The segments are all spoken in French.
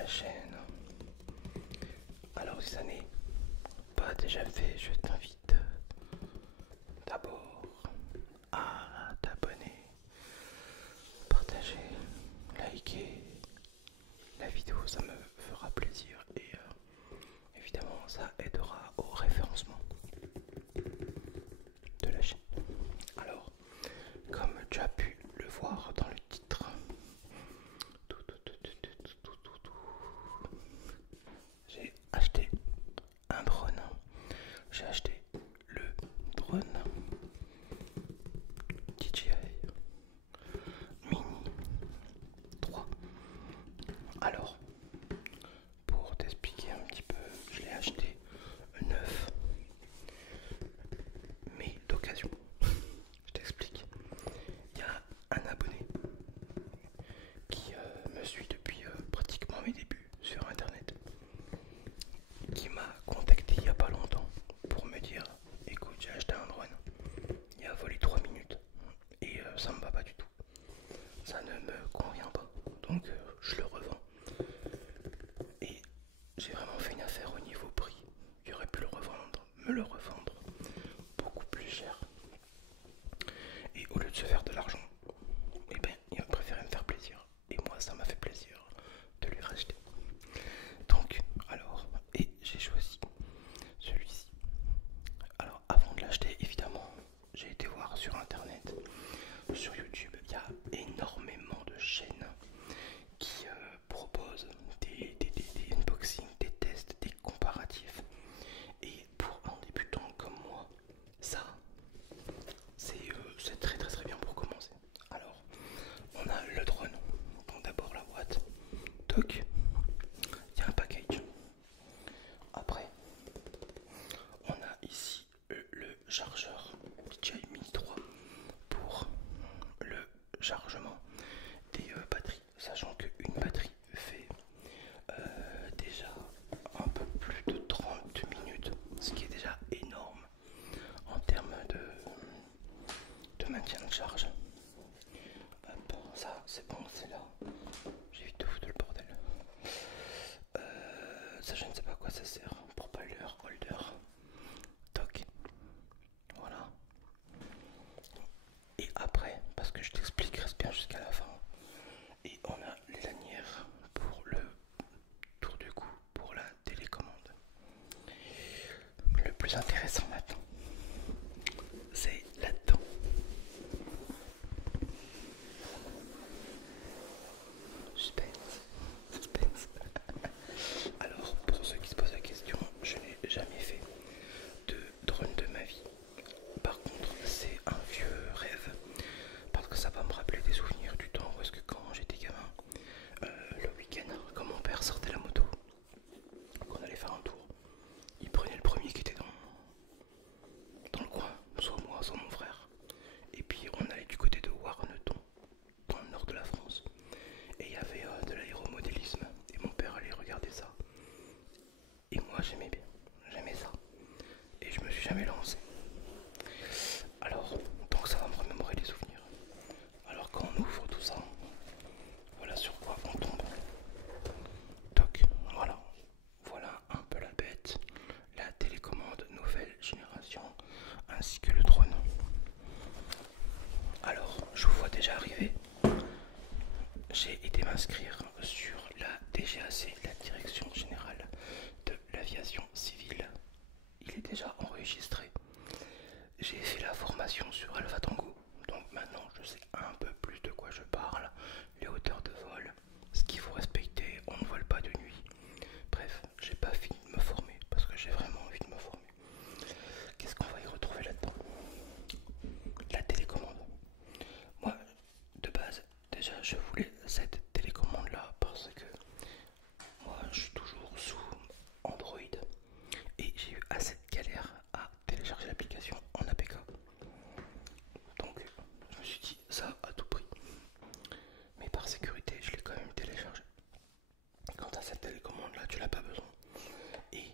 la chaîne. Alors si ça n'est pas déjà fait, je t'invite d'abord à t'abonner, partager, liker la vidéo, ça me fera plaisir et évidemment ça aidera au référencement de la chaîne. Alors, comme tu as pu le voir dans le titre, j'ai acheté un drone. J'ai acheté le drone DJI Mini 3. Alors, pour t'expliquer un petit peu, je l'ai acheté neuf, mais d'occasion. Je t'explique. Il y a un abonné qui me suit depuis pratiquement mes débuts sur internet, qui m'a contacté il n'y a pas longtemps pour me dire écoute, j'ai acheté un drone, il a volé 3 minutes et ça me va pas du tout, ça ne me convient pas, donc je le revends. Et j'ai vraiment fait une affaire au niveau prix, j'aurais pu me le revendre beaucoup plus cher, et au lieu de se faire de l'argent, eh ben, il a préféré me faire plaisir, et moi ça m'a fait plaisir de lui racheter. Donc, alors, et j'ai choisi celui-ci. Alors, avant de l'acheter, évidemment, j'ai été voir sur internet, sur YouTube, il y a énormément de chaînes qui proposent des unboxings, des tests, des comparatifs. Et pour un débutant comme moi, ça, c'est très très très bien pour commencer. Alors, on a le drone, donc d'abord la boîte, toc, il y a un package. Après, on a ici le chargeur DJI Mini 3 pour le chargement des batteries, sachant qu'une batterie fait déjà un peu plus de 30 minutes, ce qui est déjà énorme en termes de maintien de charge. Hop, ça c'est bon, c'est là. J'évite de foutre le bordel. Ça je ne sais pas à quoi ça sert. Propeller, holder, toc. Voilà. Et après, parce que je t'explique, reste bien jusqu'à la fin. Et on a les lanières pour le tour du cou, pour la télécommande. Le plus intéressant maintenant, c'est là-dedans. Suspense, suspense. Alors, pour ceux qui se posent la question, je n'ai jamais fait de drone de ma vie. Par contre, c'est un vieux rêve parce que ça va me rappeler des souvenirs du temps où est-ce que quand j'étais gamin, le week-end, quand mon père sortait la moto, qu'on allait faire un tour, il prenait le premier qui était dans le coin, soit moi, soit mon frère. Et puis on allait du côté de Warneton, dans le nord de la France. Et il y avait de l'aéromodélisme. Et mon père allait regarder ça. Et moi j'aimais bien, j'aimais ça. Et je me suis jamais lancé. Alors, donc ça va me remémorer les souvenirs. Alors quand on ouvre tout ça, voilà sur quoi on tombe. Toc, voilà. Voilà un peu la bête. La télécommande nouvelle génération, ainsi que le drone. Alors, je vous vois déjà arriver. J'ai été m'inscrire sur la DGAC, la Direction Générale de l'Aviation Civile. Il est déjà enregistré. J'ai fait la formation sur Alpha Tango, donc maintenant je sais un peu plus de quoi je parle, les hauteurs de vol, ce qu'il faut respecter, on ne vole pas de nuit. Bref, j'ai pas fini de me former parce que j'ai vraiment envie de me former. Qu'est-ce qu'on va y retrouver là-dedans? La télécommande. Moi, de base, déjà je voulais cette télécommande là parce que moi je suis toujours sous Android et j'ai eu assez de galère à télécharger l'application en APK. Donc je me suis dit ça à tout prix. Mais par sécurité, je l'ai quand même téléchargé. Quant à cette télécommande là, tu l'as pas besoin. Et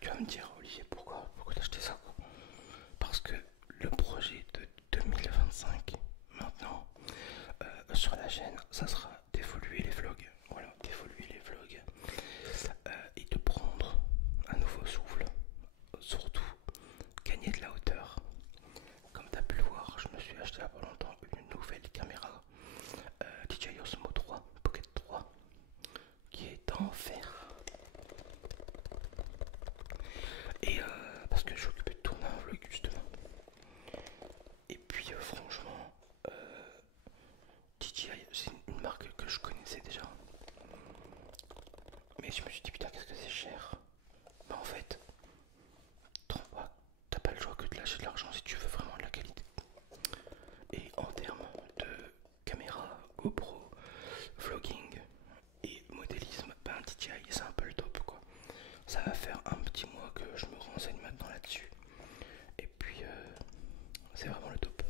tu vas me dire, Olivier, pourquoi t'as acheté ça quoi? Parce que le projet de 2025, maintenant, sur la chaîne, ça sera d'évoluer les vlogs. Voilà, d'évoluer les vlogs en fer. Et parce que je suis occupé de tourner un vlog justement. Et puis franchement, DJI c'est une marque que je connaissais déjà. Mais je me suis dit putain qu'est-ce que c'est cher. Mais en fait, t'as pas le choix que de lâcher de l'argent si tu veux vraiment de la qualité. Et en termes de caméra, GoPro, vlogging et modélisme, ben DJI c'est un peu le top quoi. Ça va faire un petit mois que je me renseigne maintenant là-dessus. Et puis c'est vraiment le top.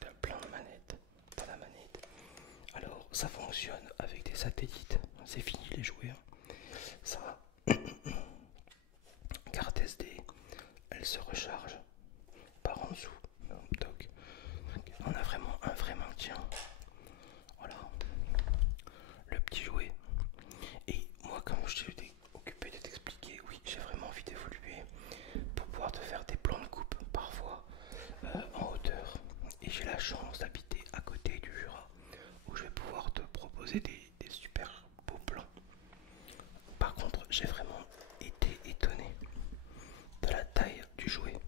T'as plein de manettes, t'as la manette. Alors ça fonctionne avec des satellites, c'est fini les jouets. Hein. Ça, carte SD, elle se recharge par en dessous. Donc, on a vraiment un vrai maintien. Voilà, le petit jouet. Et moi, comme je t'ai occupé de t'expliquer, oui, j'ai vraiment envie d'évoluer pour pouvoir te faire des plans de coupe parfois en hauteur. Et j'ai la chance d'habiter à côté du Jura où je vais pouvoir te proposer des super beaux plans. Par contre, j'ai vraiment été étonné de la taille du jouet.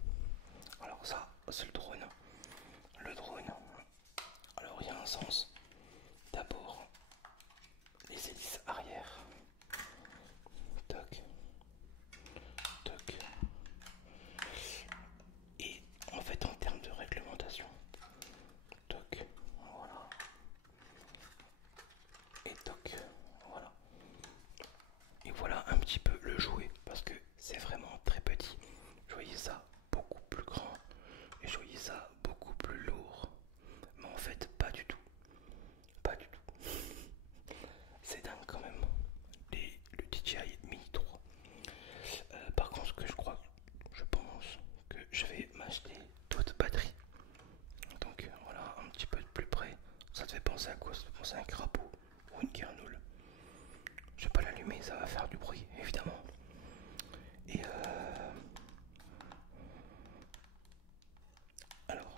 Alors ça, c'est le drone. Le drone, alors il y a un sens. D'abord, les hélices arrière. Toc, toc. Et en fait, en termes de réglementation, toc, voilà. Et toc, voilà. Et voilà un petit peu le jouet, parce que c'est vraiment très petit. Je voyais ça beaucoup plus grand et je voyais ça beaucoup plus lourd. Mais en fait, pas du tout. Pas du tout. C'est dingue quand même. Le DJI Mini 3. Par contre, ce que je pense que je vais m'acheter d'autres batteries. Donc voilà, un petit peu de plus près. Ça te fait penser à quoi? Ça te fait penser à un crapaud ou une guirnoule. Je vais pas l'allumer, ça va faire du bruit, évidemment. Et alors,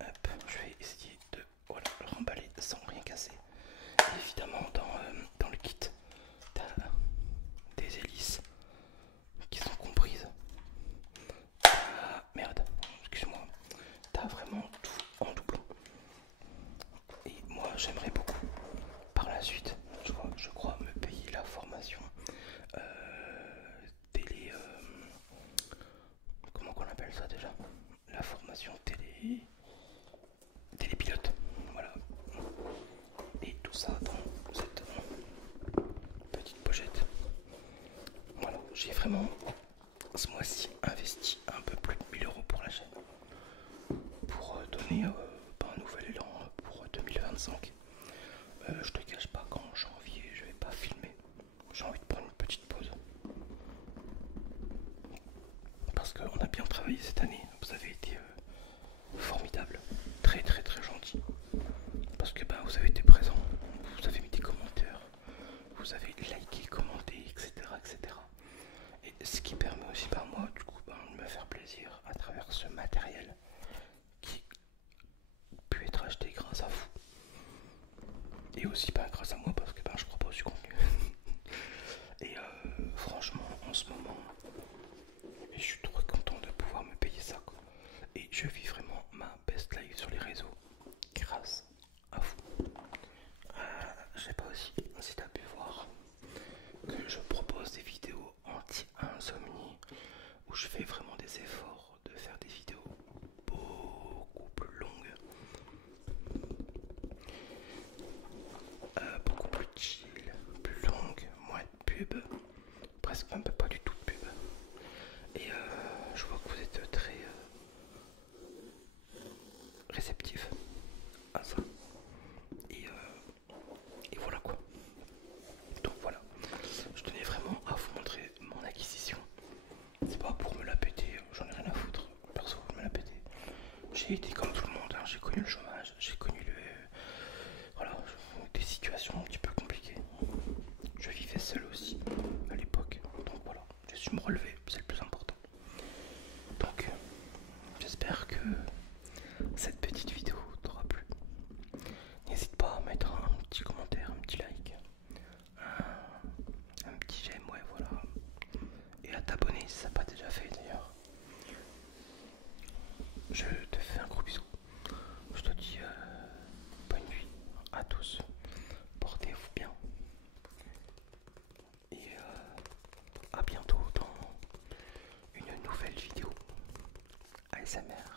hop, je vais essayer de voilà, le remballer sans rien casser. Et évidemment, dans le kit, t'as des hélices qui sont comprises. Ah, merde, excuse-moi. T'as vraiment tout en doublon. Et moi, j'aimerais beaucoup, par la suite, je crois me payer la formation télé. Comment qu'on appelle ça déjà? La formation télépilote. Voilà. Et tout ça dans cette petite pochette. Voilà, j'ai vraiment ce mois-ci investi un peu plus de 1000 € pour la chaîne. Pour donner un nouvel élan pour 2025. Je te cache pas qu'en janvier je vais pas filmer. J'ai envie de prendre une petite pause. Parce qu'on a bien travaillé cette année. Vous avez été formidable. Très très très gentil. Parce que vous avez été présent. Vous avez mis des commentaires. Vous avez liké, commenté, etc. etc. Et ce qui permet aussi par moi du coup de me faire plaisir à travers ce matériel qui peut être acheté grâce à vous. Et aussi grâce à moi parce que je propose du contenu. Et franchement en ce moment je suis trop content de pouvoir me payer ça quoi. Et je vis vraiment ma best life sur les réseaux grâce à vous. Je sais pas aussi si tu as pu voir que je propose des vidéos anti-insomnie où je fais vraiment des efforts de faire des vidéos beaucoup plus longues, beaucoup plus chill, plus longues, moins de pub, presque même pas du tout de pub. Et je vois que vous êtes très réceptif à ça. Et voilà quoi. Donc voilà, je tenais vraiment à vous montrer mon acquisition. C'est pas pour me la péter, j'en ai rien à foutre, perso, me la péter. J'ai été comme tout le monde, hein. J'ai connu le chômage, j'ai connu voilà, des situations un petit peu compliquées. Je vivais seul aussi à l'époque, donc voilà, j'ai su me relever, c'est le plus important. Donc, j'espère je te fais un gros bisou. Je te dis bonne nuit à tous. Portez-vous bien. Et à bientôt dans une nouvelle vidéo ASMR.